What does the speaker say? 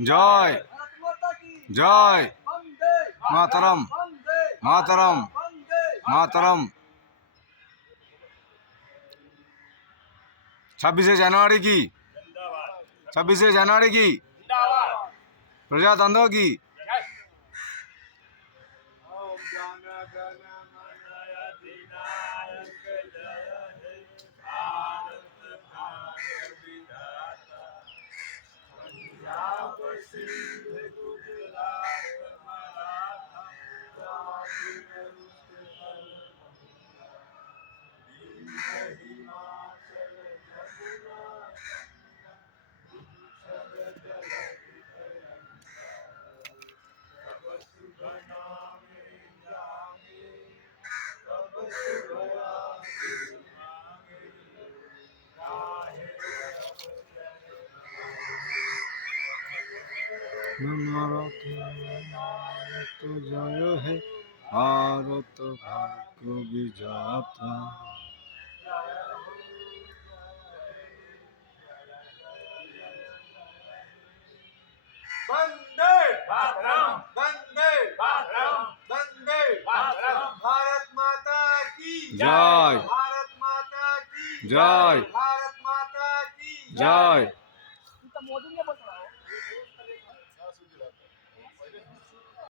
জয় জয় মাতরম মাতরম মাতরম। 26শে জানুয়ারি কি? 26শে জানুয়ারি কি? প্রজাতন্ত্র কি? ভারত জয় হে ভারত ভাগ্য বিধাতা। वंदे मातरम, वंदे मातरम, वंदे मातरम। भारत माता की जय। भारत माता की जय। भारत माता की जय।